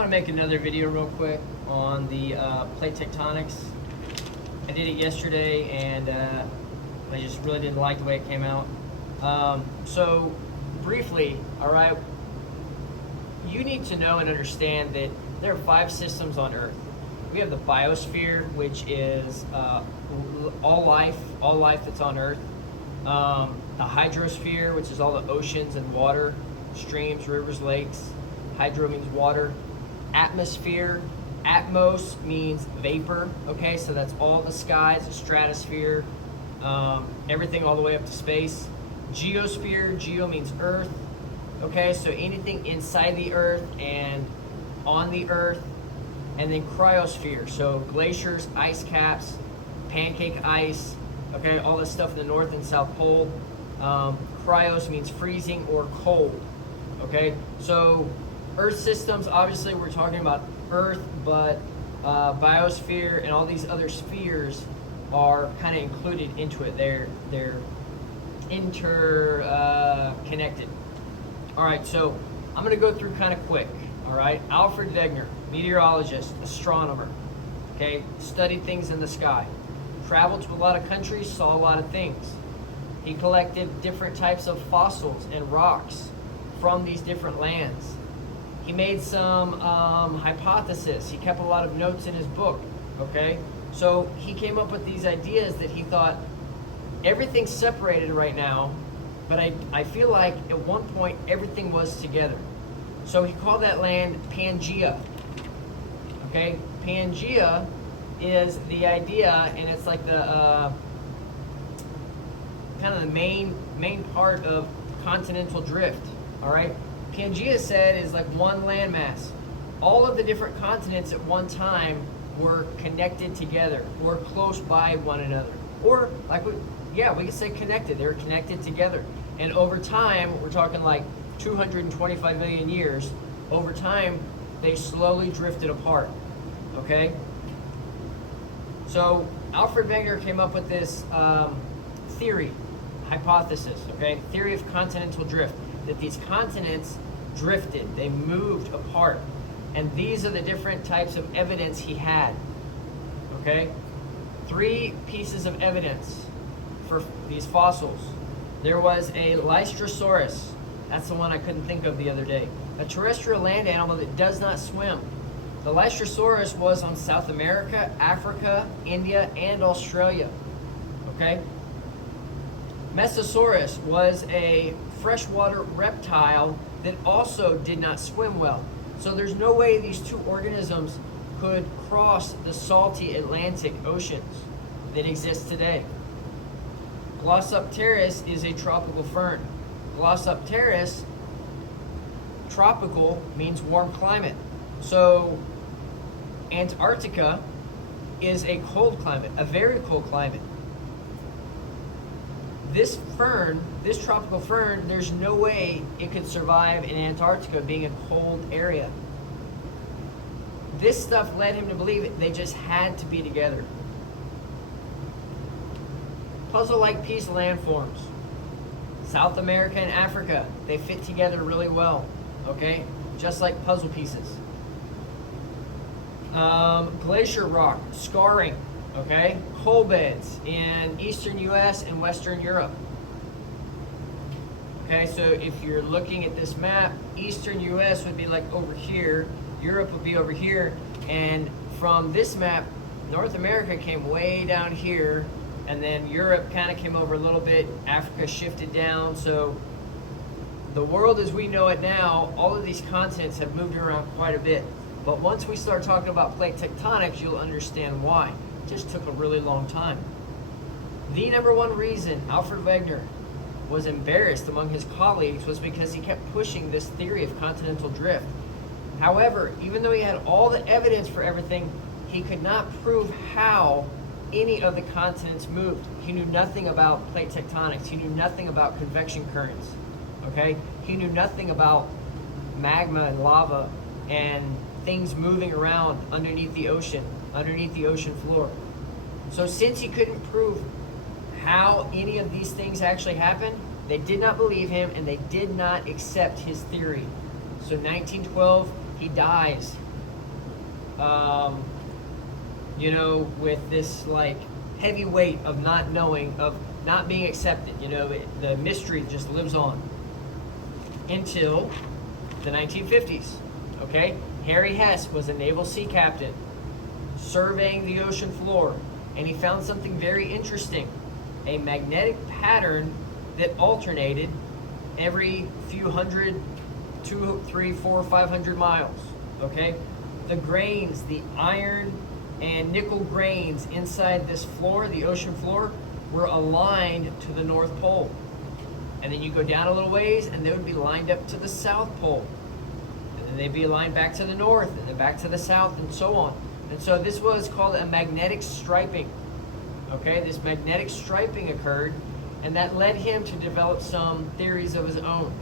going to make another video real quick on the plate tectonics. I did it yesterday and I just really didn't like the way it came out. So briefly, all right, you need to know and understand that there are 5 systems on Earth. We have the biosphere, which is all life that's on Earth. The hydrosphere, which is all the oceans and water, streams, rivers, lakes. Hydro means water. Atmosphere, atmos means vapor, okay? So that's all the skies, the stratosphere, everything all the way up to space. Geosphere, geo means Earth, okay? So anything inside the Earth and on the Earth. And then cryosphere, so glaciers, ice caps, pancake ice, okay, all this stuff in the North and South Pole. Cryos means freezing or cold, okay? So Earth systems, obviously we're talking about Earth, but biosphere and all these other spheres are kind of included into it. They're interconnected. All right, so I'm gonna go through kind of quick, all right? Alfred Wegener, meteorologist, astronomer, okay? Studied things in the sky. Traveled to a lot of countries, saw a lot of things. He collected different types of fossils and rocks from these different lands. He made some hypotheses. He kept a lot of notes in his book, okay? So he came up with these ideas that he thought, everything's separated right now, but I feel like at one point everything was together. So he called that land Pangea, okay? Pangea is the idea, and it's like the kind of the main part of continental drift, all right? Pangea said is like one landmass. All of the different continents at one time were connected together or close by one another. Or like, we could say connected. They were connected together. And over time, we're talking like 225 million years, over time, they slowly drifted apart, okay? So Alfred Wegener came up with this theory, hypothesis, okay? Theory of continental drift, that these continents drifted, they moved apart. And these are the different types of evidence he had, okay? 3 pieces of evidence for these fossils. There was a Lystrosaurus, that's the one I couldn't think of the other day, a terrestrial land animal that does not swim. The Lystrosaurus was on South America, Africa, India, and Australia, okay? Mesosaurus was a freshwater reptile that also did not swim well. So there's no way these 2 organisms could cross the salty Atlantic oceans that exist today. Glossopteris is a tropical fern. Glossopteris, tropical means warm climate. So Antarctica is a cold climate, a very cold climate. This fern, this tropical fern, there's no way it could survive in Antarctica being a cold area. This stuff led him to believe that they just had to be together. Puzzle-like piece landforms. South America and Africa, they fit together really well, okay? Just like puzzle pieces. Glacier rock, scarring, okay? Coal beds in eastern US and western Europe. Okay, so if you're looking at this map, eastern US would be like over here, Europe would be over here, and from this map, North America came way down here, and then Europe kind of came over a little bit, Africa shifted down, so the world as we know it now, all of these continents have moved around quite a bit. But once we start talking about plate tectonics, you'll understand why. It just took a really long time. The number one reason Alfred Wegener was embarrassed among his colleagues was because he kept pushing this theory of continental drift. However, even though he had all the evidence for everything, he could not prove how any of the continents moved. He knew nothing about plate tectonics. He knew nothing about convection currents, okay? He knew nothing about magma and lava and things moving around underneath the ocean floor. So since he couldn't prove how any of these things actually happened, they did not believe him and they did not accept his theory. So 1912, he dies you know, with this like heavy weight of not knowing, of not being accepted. You know, the mystery just lives on until the 1950s. Okay, Harry Hess was a naval sea captain surveying the ocean floor, and he found something very interesting: a magnetic pattern that alternated every few hundred, 2, 3, 4, 500 miles. Okay, the grains, the iron and nickel grains inside this floor, the ocean floor, were aligned to the North Pole. And then you go down a little ways and they would be lined up to the South Pole. And then they'd be aligned back to the north and then back to the south and so on. And so this was called a magnetic striping. Okay, this magnetic striping occurred, and that led him to develop some theories of his own.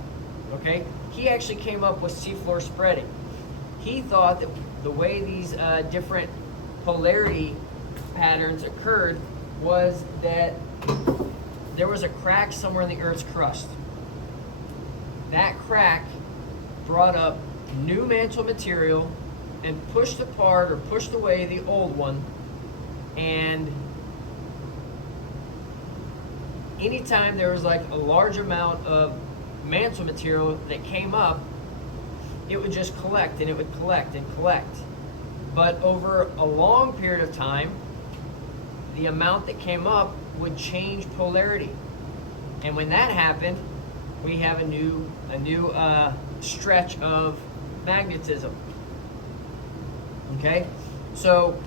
Okay, he actually came up with seafloor spreading. He thought that the way these different polarity patterns occurred was that there was a crack somewhere in the Earth's crust. That crack brought up new mantle material and pushed apart or pushed away the old one. And anytime there was like a large amount of mantle material that came up, it would just collect and it would collect and collect. But over a long period of time, the amount that came up would change polarity. And when that happened, we have a new stretch of magnetism. Okay, so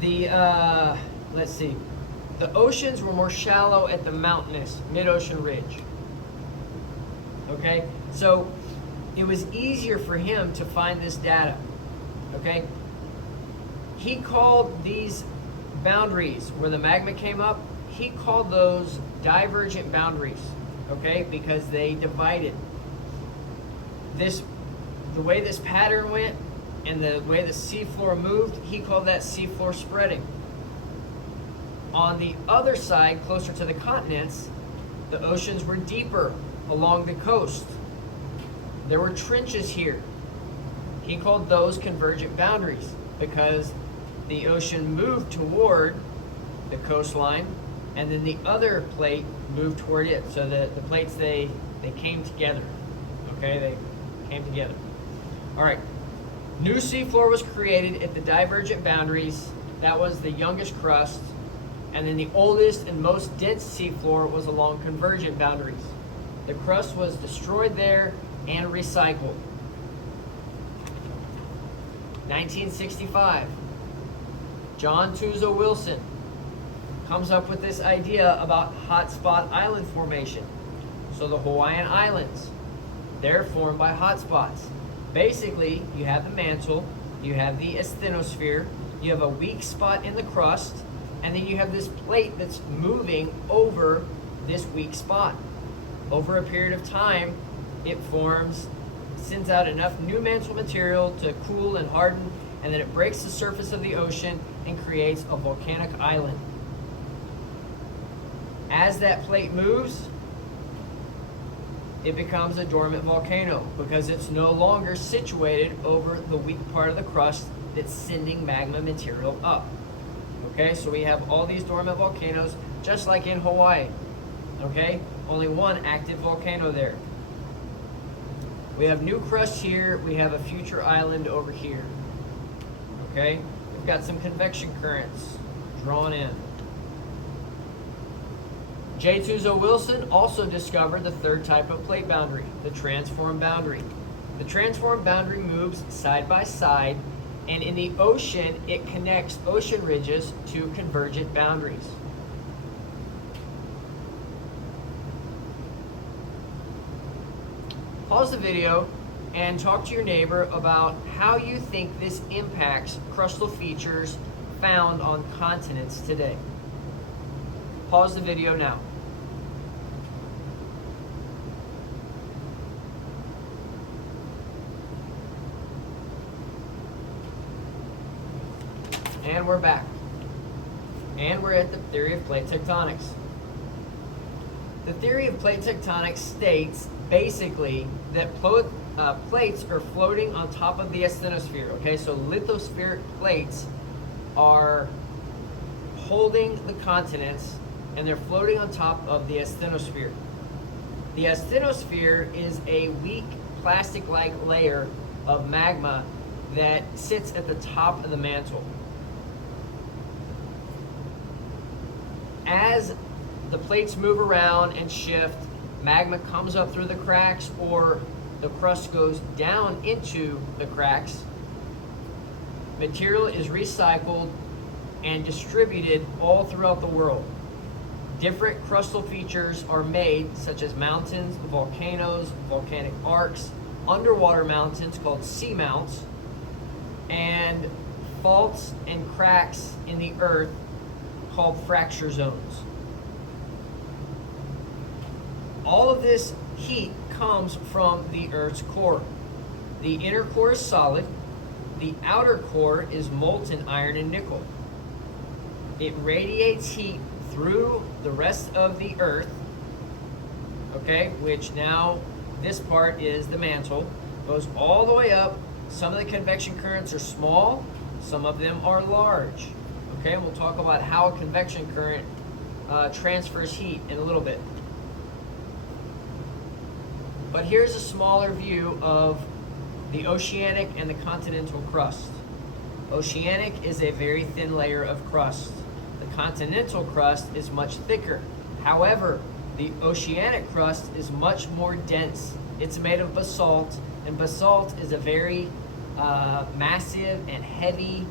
the let's see, the oceans were more shallow at the mountainous mid-ocean ridge. Okay, so it was easier for him to find this data. Okay, he called these boundaries where the magma came up, he called those divergent boundaries. Okay, because they divided. The way this pattern went and the way the seafloor moved, he called that seafloor spreading. On the other side, closer to the continents, the oceans were deeper along the coast. There were trenches here. He called those convergent boundaries because the ocean moved toward the coastline, and then the other plate moved toward it. So the plates, they came together. Okay, they came together. All right, new seafloor was created at the divergent boundaries. That was the youngest crust. And then the oldest and most dense seafloor was along convergent boundaries. The crust was destroyed there and recycled. 1965, John Tuzo Wilson comes up with this idea about hotspot island formation. So the Hawaiian Islands, they're formed by hotspots. Basically, you have the mantle, you have the asthenosphere, you have a weak spot in the crust, and then you have this plate that's moving over this weak spot. Over a period of time, it sends out enough new mantle material to cool and harden, and then it breaks the surface of the ocean and creates a volcanic island. As that plate moves, it becomes a dormant volcano because it's no longer situated over the weak part of the crust that's sending magma material up. Okay, so we have all these dormant volcanoes, just like in Hawaii. Okay, only one active volcano there. We have new crust here, we have a future island over here. Okay, we've got some convection currents drawn in. J. Tuzo Wilson also discovered the third type of plate boundary, the transform boundary. The transform boundary moves side by side, and in the ocean, it connects ocean ridges to convergent boundaries. Pause the video and talk to your neighbor about how you think this impacts crustal features found on continents today. Pause the video now. And we're back. And we're at the theory of plate tectonics. The theory of plate tectonics states basically that plates are floating on top of the asthenosphere. Okay, so lithospheric plates are holding the continents, and they're floating on top of the asthenosphere. The asthenosphere is a weak plastic-like layer of magma that sits at the top of the mantle. As the plates move around and shift, magma comes up through the cracks, or the crust goes down into the cracks. Material is recycled and distributed all throughout the world. Different crustal features are made, such as mountains, volcanoes, volcanic arcs, underwater mountains called seamounts, and faults and cracks in the earth called fracture zones. All of this heat comes from the Earth's core. The inner core is solid. The outer core is molten iron and nickel. It radiates heat through the rest of the Earth, okay, which now this part is the mantle, goes all the way up. Some of the convection currents are small, some of them are large. Okay, we'll talk about how a convection current transfers heat in a little bit. But here's a smaller view of the oceanic and the continental crust. Oceanic is a very thin layer of crust. The continental crust is much thicker. However, the oceanic crust is much more dense. It's made of basalt, and basalt is a very massive and heavy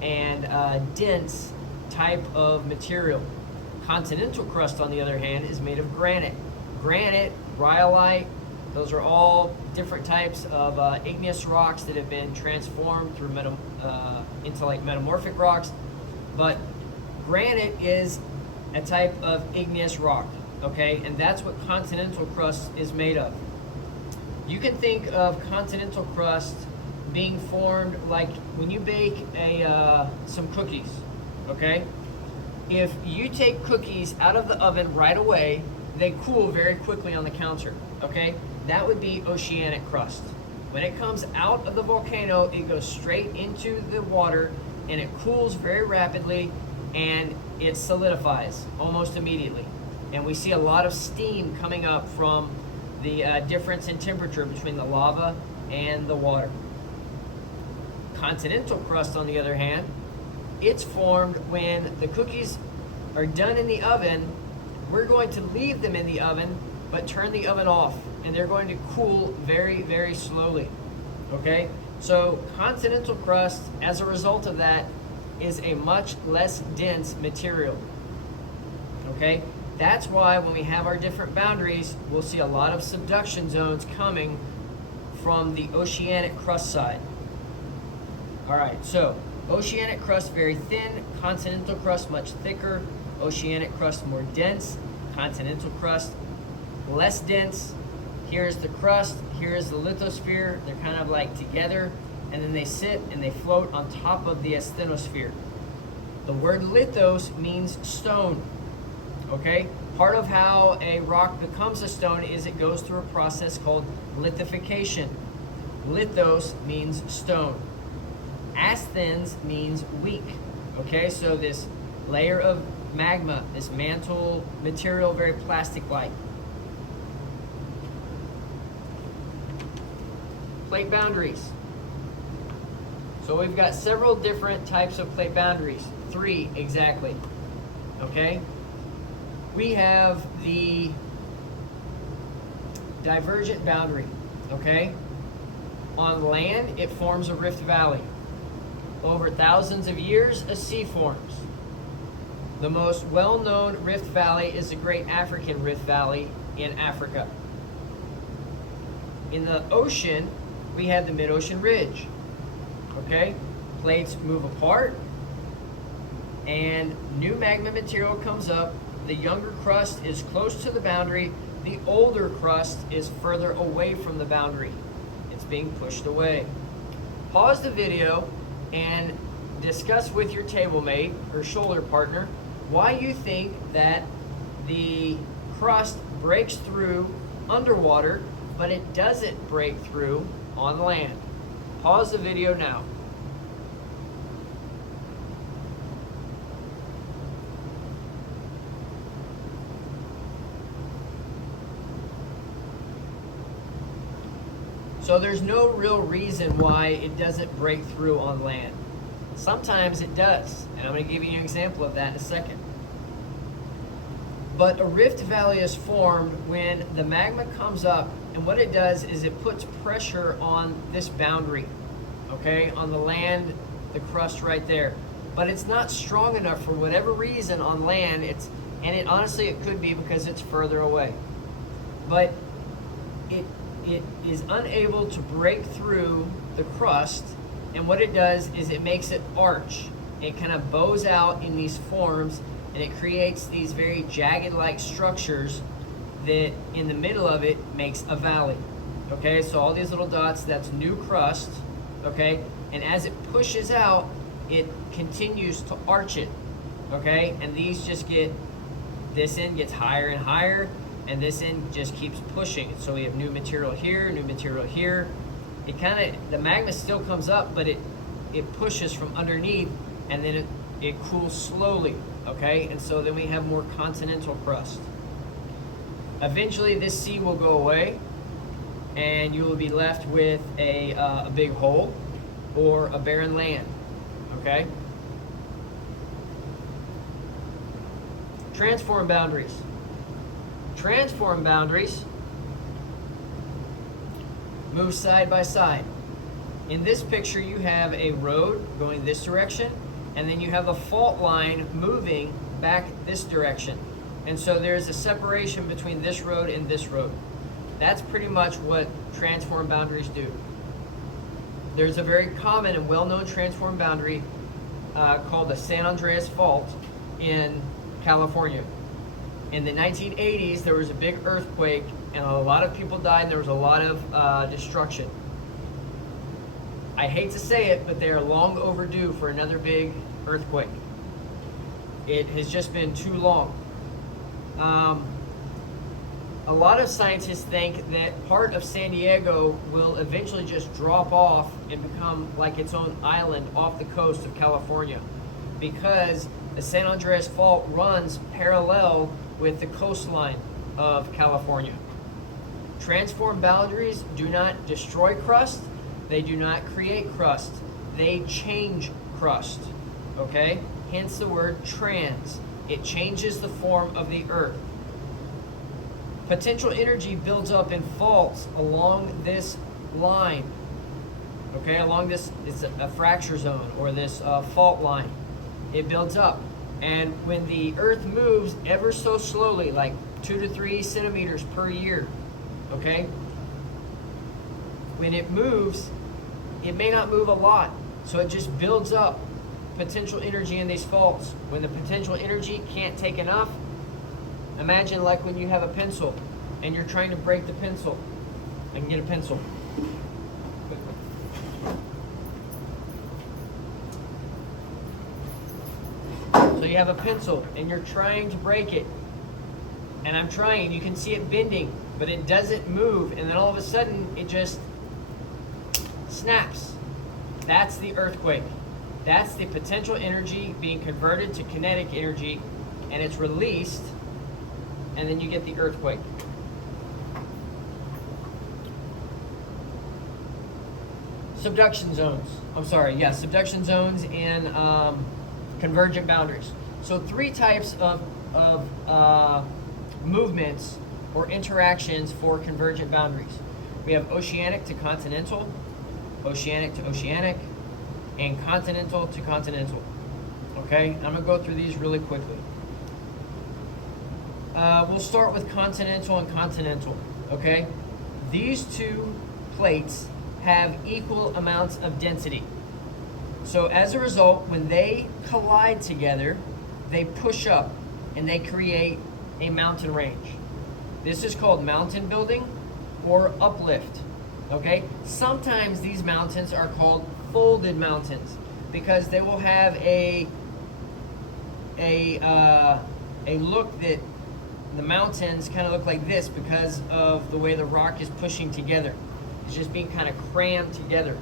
and dense type of material. Continental crust, on the other hand, is made of granite. Granite, rhyolite, those are all different types of igneous rocks that have been transformed through into like metamorphic rocks. But granite is a type of igneous rock, okay? And that's what continental crust is made of. You can think of continental crust being formed like when you bake some cookies, okay? If you take cookies out of the oven right away, they cool very quickly on the counter, okay? That would be oceanic crust. When it comes out of the volcano, it goes straight into the water and it cools very rapidly and it solidifies almost immediately. And we see a lot of steam coming up from the difference in temperature between the lava and the water. Continental crust, on the other hand, it's formed when the cookies are done in the oven. We're going to leave them in the oven, but turn the oven off, and they're going to cool very, very slowly, okay? So continental crust, as a result of that, is a much less dense material, okay? That's why when we have our different boundaries, we'll see a lot of subduction zones coming from the oceanic crust side. All right, so oceanic crust very thin, continental crust much thicker, oceanic crust more dense, continental crust less dense. Here's the crust, here's the lithosphere. They're kind of like together, and then they sit and they float on top of the asthenosphere. The word lithos means stone, okay? Part of how a rock becomes a stone is it goes through a process called lithification. Lithos means stone. Asthens means weak, okay? So this layer of magma, this mantle material, very plastic-like. Plate boundaries. So we've got several different types of plate boundaries, 3 exactly, okay? We have the divergent boundary, okay? On land, it forms a rift valley. Over thousands of years, a sea forms. The most well-known rift valley is the Great African Rift Valley in Africa. In the ocean, we have the mid-ocean ridge, okay? Plates move apart, and new magma material comes up. The younger crust is close to the boundary. The older crust is further away from the boundary. It's being pushed away. Pause the video and discuss with your table mate or shoulder partner why you think that the crust breaks through underwater but it doesn't break through on land. Pause the video now. So there's no real reason why it doesn't break through on land. Sometimes it does, and I'm going to give you an example of that in a second. But a rift valley is formed when the magma comes up, and what it does is it puts pressure on this boundary, okay, on the land, the crust right there. But it's not strong enough for whatever reason on land. Honestly, it could be because it's further away. But it is unable to break through the crust, and what it does is it makes it arch. It kind of bows out in these forms, and it creates these very jagged-like structures that in the middle of it makes a valley. Okay, so all these little dots, that's new crust, okay? And as it pushes out, it continues to arch it, okay? And these just this end gets higher and higher, and this end just keeps pushing. So we have new material here, new material here. The magma still comes up, but it pushes from underneath, and then it cools slowly, okay? And so then we have more continental crust. Eventually this sea will go away, and you will be left with a big hole or a barren land, okay? Transform boundaries. Transform boundaries move side by side. In this picture, you have a road going this direction, and then you have a fault line moving back this direction. And so there's a separation between this road and this road. That's pretty much what transform boundaries do. There's a very common and well-known transform boundary called the San Andreas Fault in California. In the 1980s, there was a big earthquake, and a lot of people died, and there was a lot of destruction. I hate to say it, but they are long overdue for another big earthquake. It has just been too long. A lot of scientists think that part of San Diego will eventually just drop off and become like its own island off the coast of California, because the San Andreas Fault runs parallel with the coastline of California. Transform boundaries do not destroy crust. They do not create crust. They change crust, okay? Hence the word trans. It changes the form of the earth. Potential energy builds up in faults along this line, okay? Along this, it's a fracture zone, or this fault line. It builds up. And when the earth moves ever so slowly, like 2 to 3 centimeters per year, okay? When it moves, it may not move a lot, so it just builds up potential energy in these faults. When the potential energy can't take enough, imagine like when you have a pencil and you're trying to break the pencil. I can get a pencil. So you have a pencil and you're trying to break it. And I'm trying, you can see it bending, but it doesn't move. And then all of a sudden it just snaps. That's the earthquake. That's the potential energy being converted to kinetic energy, and it's released, and then you get the earthquake. Subduction zones. Subduction zones and convergent boundaries. So 3 types of movements or interactions for convergent boundaries. We have oceanic to continental, oceanic to oceanic, and continental to continental. Okay, I'm gonna go through these really quickly. We'll start with continental and continental. Okay, these 2 plates have equal amounts of density. So as a result, when they collide together, they push up and they create a mountain range. This is called mountain building or uplift. Okay, sometimes these mountains are called folded mountains because they will have a look that the mountains kind of look like this because of the way the rock is pushing together. It's just being kind of crammed together.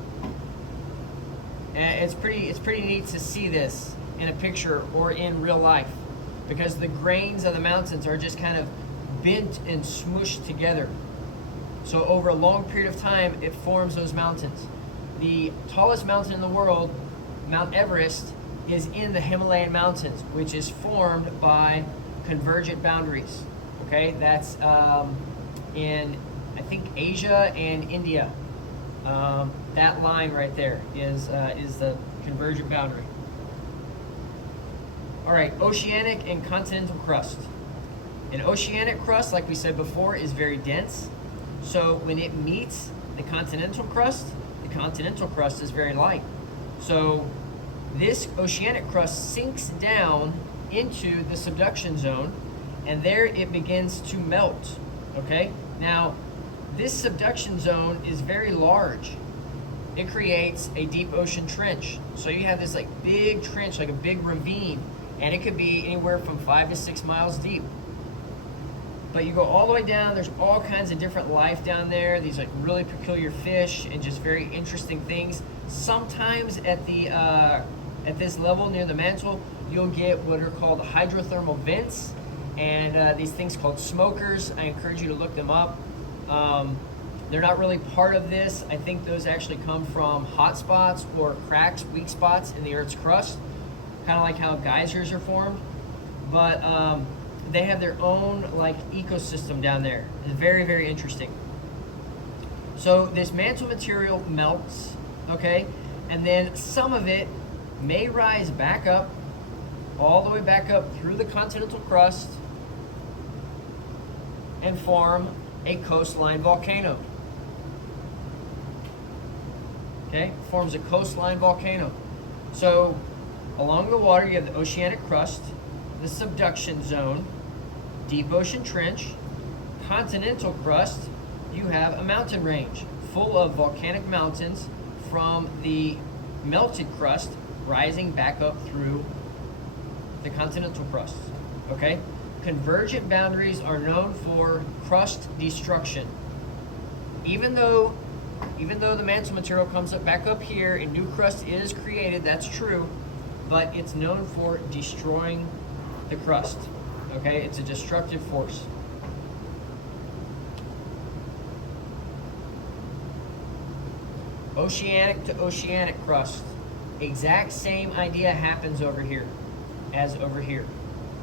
And it's pretty neat to see this in a picture or in real life, because the grains of the mountains are just kind of bent and smooshed together. So over a long period of time, it forms those mountains. The tallest mountain in the world, Mount Everest, is in the Himalayan mountains, which is formed by convergent boundaries. Okay, that's in, I think, Asia and India. That line right there is the convergent boundary. All right, oceanic and continental crust. An oceanic crust, like we said before, is very dense. So when it meets the continental crust is very light. So this oceanic crust sinks down into the subduction zone, and there it begins to melt. Okay? Now, this subduction zone is very large. It creates a deep ocean trench. So you have this like big trench, like a big ravine, and it could be anywhere from 5 to 6 miles deep. But you go all the way down, there's all kinds of different life down there, these like really peculiar fish and just very interesting things. Sometimes at this level near the mantle, you'll get what are called hydrothermal vents, and these things called smokers. I encourage you to look them up. They're not really part of this. I think those actually come from hot spots or cracks, weak spots in the Earth's crust, kind of like how geysers are formed. But they have their own like ecosystem down there. It's very, very interesting. So this mantle material melts, okay? And then some of it may rise back up, all the way back up through the continental crust and form a coastline volcano. Okay, forms a coastline volcano. So along the water, you have the oceanic crust, the subduction zone, deep ocean trench, continental crust, you have a mountain range full of volcanic mountains from the melted crust rising back up through the continental crust. Okay? Convergent boundaries are known for crust destruction. Even though the mantle material comes back up here and new crust is created, that's true, but it's known for destroying the crust. Okay, it's a destructive force. Oceanic to oceanic crust. Exact same idea happens over here as over here.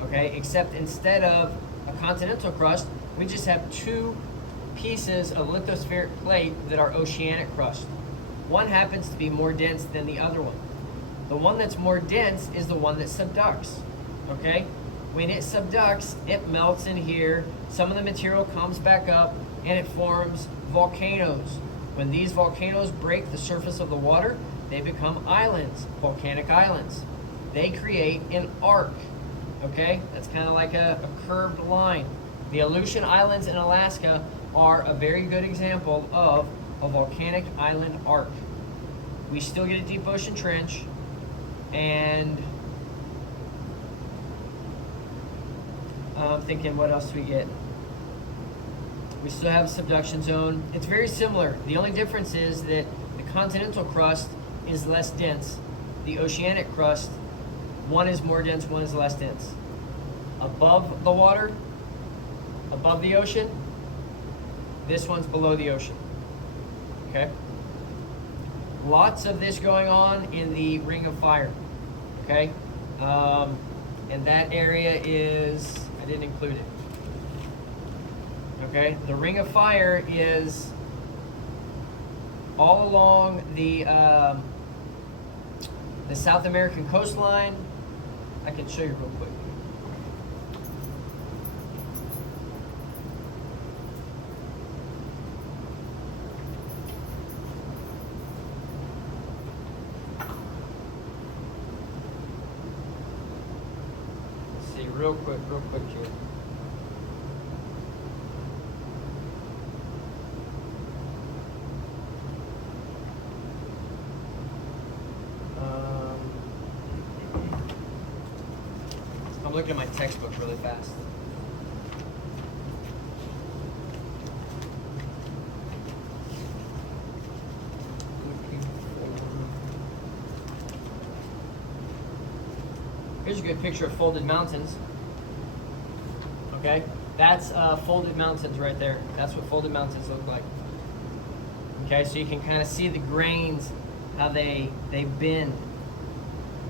Okay, except instead of a continental crust, we just have two pieces of lithospheric plate that are oceanic crust. One happens to be more dense than the other one. The one that's more dense is the one that subducts. Okay? When it subducts, it melts in here, some of the material comes back up, and it forms volcanoes. When these volcanoes break the surface of the water, they become islands, volcanic islands. They create an arc, okay? That's kind of like a curved line. The Aleutian Islands in Alaska are a very good example of a volcanic island arc. We still get a deep ocean trench, and I'm thinking, what else do we get? We still have a subduction zone. It's very similar. The only difference is that the continental crust is less dense. The oceanic crust, one is more dense, one is less dense. Above the water, above the ocean, this one's below the ocean. Okay? Lots of this going on in the Ring of Fire. Okay? And that area is, I didn't include it. Okay? The Ring of Fire is all along the South American coastline. I can show you real quick. Real quick here. I'm looking at my textbook really fast. Here's a good picture of folded mountains. Okay, that's folded mountains right there. That's what folded mountains look like. Okay, so you can kind of see the grains, how they bend.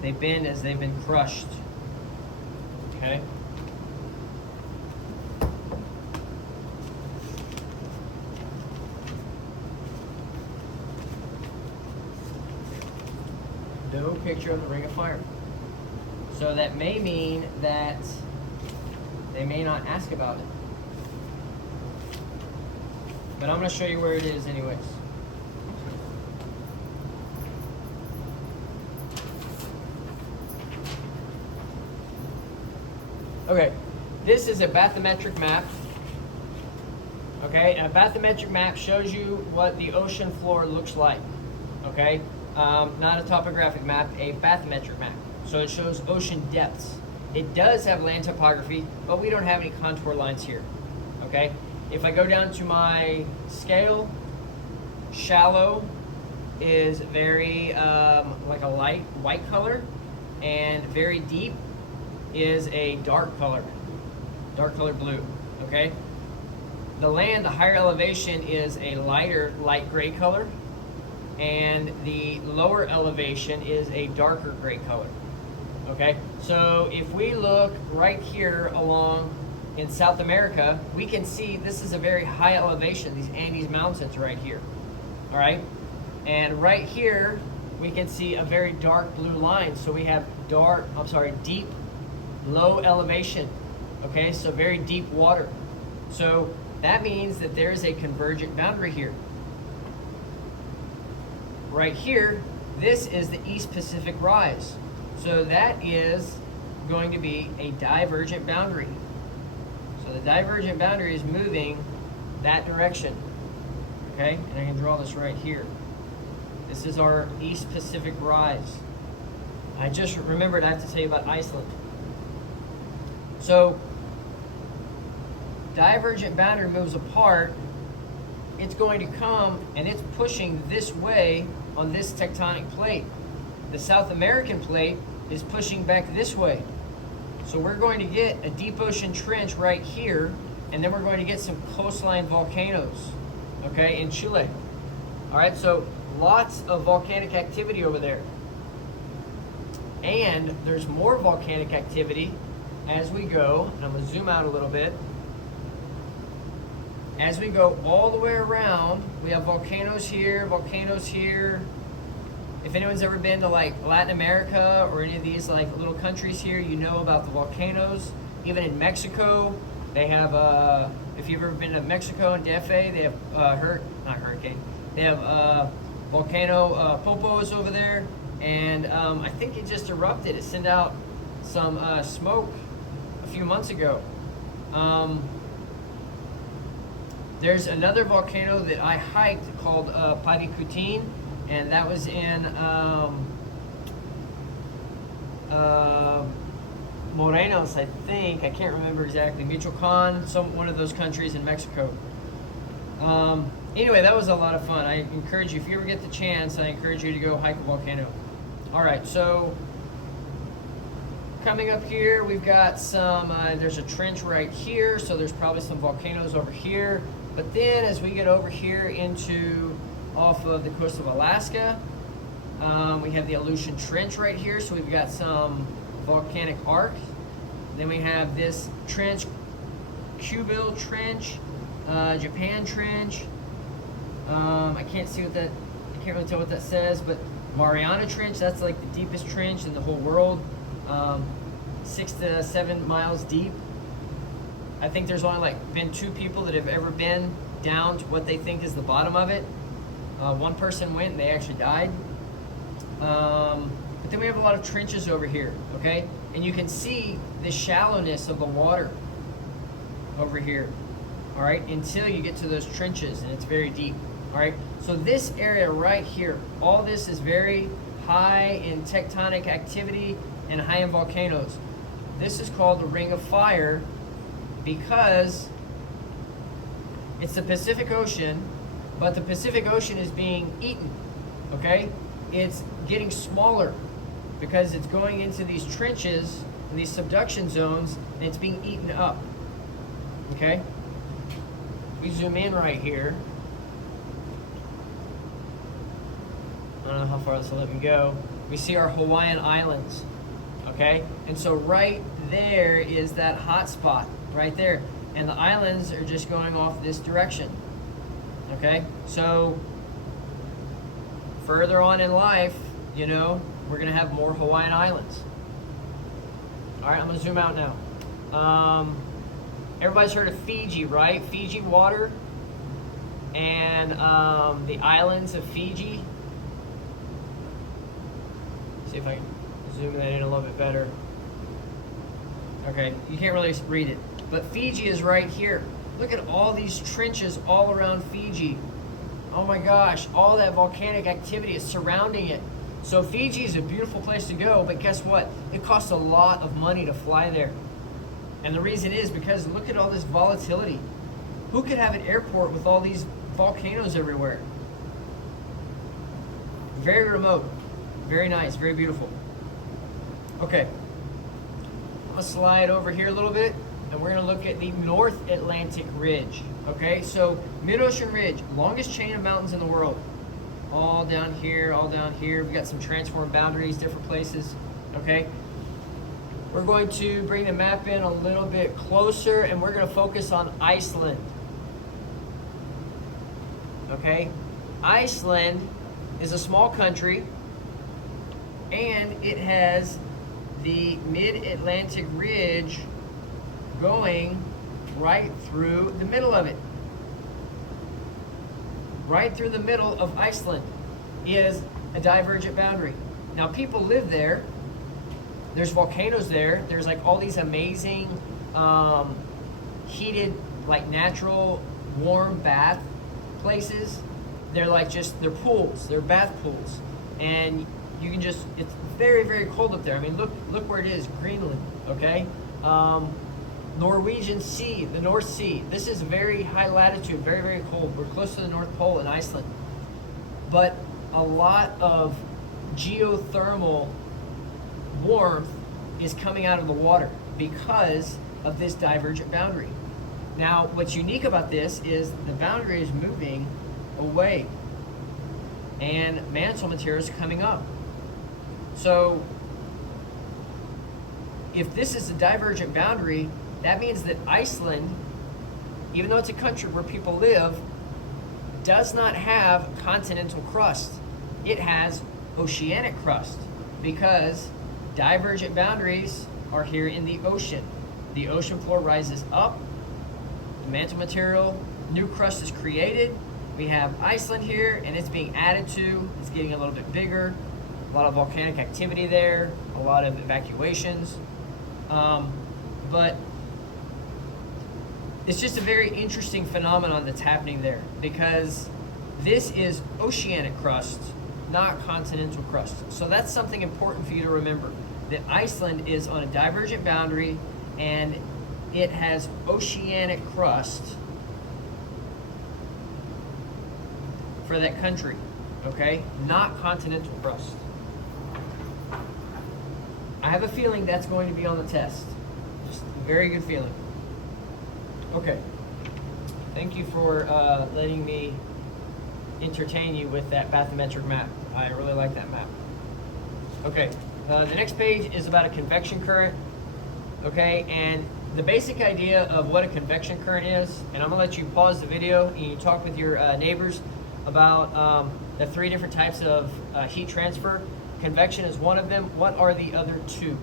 They bend as they've been crushed. Okay. No picture of the Ring of Fire. So that may mean that they may not ask about it. But I'm going to show you where it is anyways. Okay, this is a bathymetric map. Okay, and a bathymetric map shows you what the ocean floor looks like. Okay, not a topographic map, a bathymetric map. So it shows ocean depths. It does have land topography, but we don't have any contour lines here. Okay, if I go down to my scale, shallow is very like a light white color, and very deep is a dark color blue. Okay, the land, the higher elevation is a lighter light gray color, and the lower elevation is a darker gray color. Okay, so if we look right here along in South America, we can see this is a very high elevation, these Andes Mountains right here. All right, and right here we can see a very dark blue line. So we have deep, low elevation. Okay, so very deep water. So that means that there is a convergent boundary here. Right here, this is the East Pacific Rise. So that is going to be a divergent boundary. So the divergent boundary is moving that direction. Okay, and I can draw this right here. This is our East Pacific Rise. I just remembered I have to tell you about Iceland. So divergent boundary moves apart. It's going to come and it's pushing this way on this tectonic plate. The South American plate is pushing back this way. So we're going to get a deep ocean trench right here, and then we're going to get some coastline volcanoes, okay, in Chile. All right, so lots of volcanic activity over there. And there's more volcanic activity as we go, and I'm gonna zoom out a little bit. As we go all the way around, we have volcanoes here, volcanoes here. If anyone's ever been to like Latin America or any of these like little countries here, you know about the volcanoes. Even in Mexico, they have, if you've ever been to Mexico and DF, they have, they have volcano Popos over there. And I think it just erupted. It sent out some smoke a few months ago. There's another volcano that I hiked called Paricutin, and that was in Morelos, I think. I can't remember exactly. Michoacan, one of those countries in Mexico. Anyway, that was a lot of fun. I encourage you, if you ever get the chance, I encourage you to go hike a volcano. All right, so coming up here, we've got some, there's a trench right here, so there's probably some volcanoes over here. But then as we get over here off of the coast of Alaska, we have the Aleutian Trench right here, so we've got some volcanic arc. Then we have this trench, Kubil Trench, Japan Trench. I can't really tell what that says, but Mariana Trench, that's like the deepest trench in the whole world, 6 to 7 miles deep. I think there's only been 2 people that have ever been down to what they think is the bottom of it. One person went and they actually died. But then we have a lot of trenches over here, okay? And you can see the shallowness of the water over here, all right, until you get to those trenches and it's very deep, all right? So this area right here, all this is very high in tectonic activity and high in volcanoes. This is called the Ring of Fire because it's the Pacific Ocean, but the Pacific Ocean is being eaten, okay? It's getting smaller because it's going into these trenches in these subduction zones, and it's being eaten up. Okay? We zoom in right here. I don't know how far this will let me go. We see our Hawaiian Islands. Okay? And so right there is that hot spot, right there. And the islands are just going off this direction. Okay? So further on in life, you know, we're going to have more Hawaiian Islands. All right, I'm going to zoom out now. Everybody's heard of Fiji, right? Fiji water and the islands of Fiji. See if I can zoom that in a little bit better. Okay, you can't really read it, but Fiji is right here. Look at all these trenches all around Fiji. Oh my gosh, all that volcanic activity is surrounding it. So Fiji is a beautiful place to go, but guess what? It costs a lot of money to fly there. And the reason is because look at all this volatility. Who could have an airport with all these volcanoes everywhere? Very remote, very nice, very beautiful. Okay, I'm gonna slide over here a little bit, and we're gonna look at the North Atlantic Ridge. Okay, so mid-ocean ridge, longest chain of mountains in the world. All down here, all down here. We got some transform boundaries, different places. Okay, we're going to bring the map in a little bit closer, and we're going to focus on Iceland. Okay, Iceland is a small country, and it has the mid-Atlantic Ridge going right through the middle of it. Right through the middle of Iceland is a divergent boundary. Now people live there. There's volcanoes there. There's like all these amazing heated, like natural warm bath places. They're like they're pools, they're bath pools. And you can just, it's very, very cold up there. I mean, look where it is, Greenland, okay? Norwegian Sea, the North Sea. This is very high latitude, very, very cold. We're close to the North Pole in Iceland. But a lot of geothermal warmth is coming out of the water because of this divergent boundary. Now, what's unique about this is the boundary is moving away and mantle material is coming up. So if this is a divergent boundary, that means that Iceland, even though it's a country where people live, does not have continental crust. It has oceanic crust because divergent boundaries are here in the ocean. The ocean floor rises up, the mantle material, new crust is created. We have Iceland here, and it's being added to. It's getting a little bit bigger. A lot of volcanic activity there, a lot of evacuations. But it's just a very interesting phenomenon that's happening there because this is oceanic crust, not continental crust. So that's something important for you to remember, that Iceland is on a divergent boundary and it has oceanic crust for that country, okay? Not continental crust. I have a feeling that's going to be on the test. Just a very good feeling. Okay. Thank you for letting me entertain you with that bathymetric map. I really like that map. Okay. The next page is about a convection current. Okay, and the basic idea of what a convection current is, and I'm gonna let you pause the video and you talk with your neighbors about the three different types of heat transfer. Convection is one of them. What are the other two?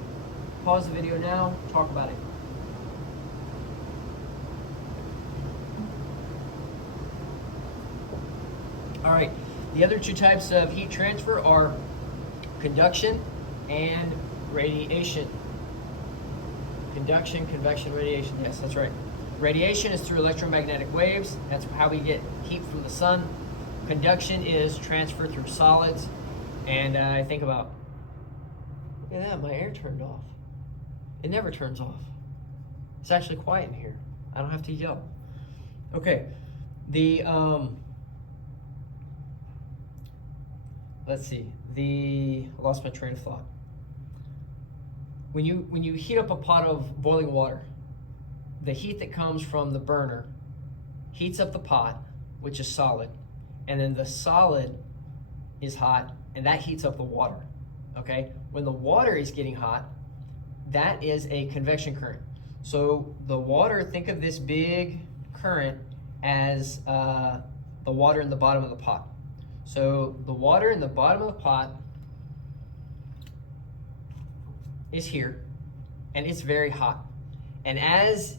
Pause the video now, talk about it. All right, the other two types of heat transfer are conduction and radiation. Conduction, convection, radiation. Yes, that's right. Radiation is through electromagnetic waves. That's how we get heat from the sun. Conduction is transfer through solids. And I think about, look at that, my air turned off. It never turns off. It's actually quiet in here. I don't have to yell. Okay, let's see, I lost my train of thought. when you heat up a pot of boiling water, the heat that comes from the burner heats up the pot, which is solid, and then the solid is hot, and that heats up the water. Okay? When the water is getting hot, that is a convection current. So the water, think of this big current as the water in the bottom of the pot. So the water in the bottom of the pot is here, and it's very hot. And as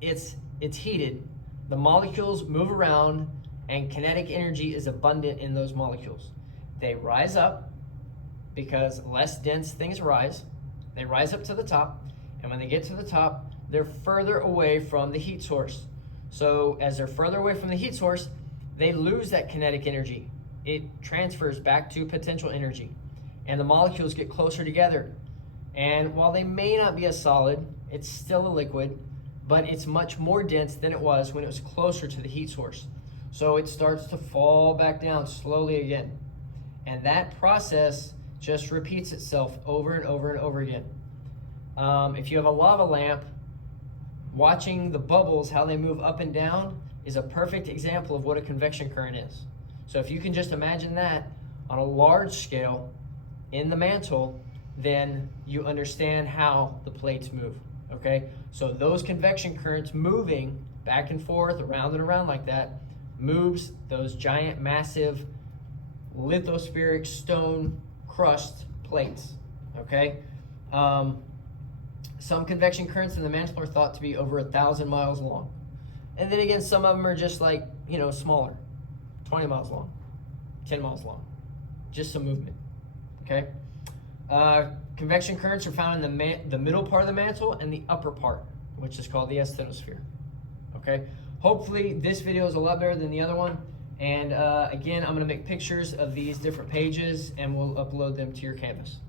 it's heated, the molecules move around, and kinetic energy is abundant in those molecules. They rise up because less dense things rise. They rise up to the top, and when they get to the top, they're further away from the heat source. So as they're further away from the heat source, they lose that kinetic energy. It transfers back to potential energy, and the molecules get closer together. And while they may not be a solid, it's still a liquid, but it's much more dense than it was when it was closer to the heat source. So it starts to fall back down slowly again. And that process just repeats itself over and over and over again. If you have a lava lamp, watching the bubbles, how they move up and down, is a perfect example of what a convection current is. So if you can just imagine that on a large scale in the mantle, then you understand how the plates move, okay? So those convection currents moving back and forth, around and around like that, moves those giant, massive, lithospheric stone crust plates, okay? Some convection currents in the mantle are thought to be over 1,000 miles long. And then again, some of them are just like, smaller, 20 miles long, 10 miles long, just some movement, okay? Convection currents are found in the middle part of the mantle and the upper part, which is called the asthenosphere, okay? Hopefully this video is a lot better than the other one. And again, I'm gonna make pictures of these different pages and we'll upload them to your Canvas.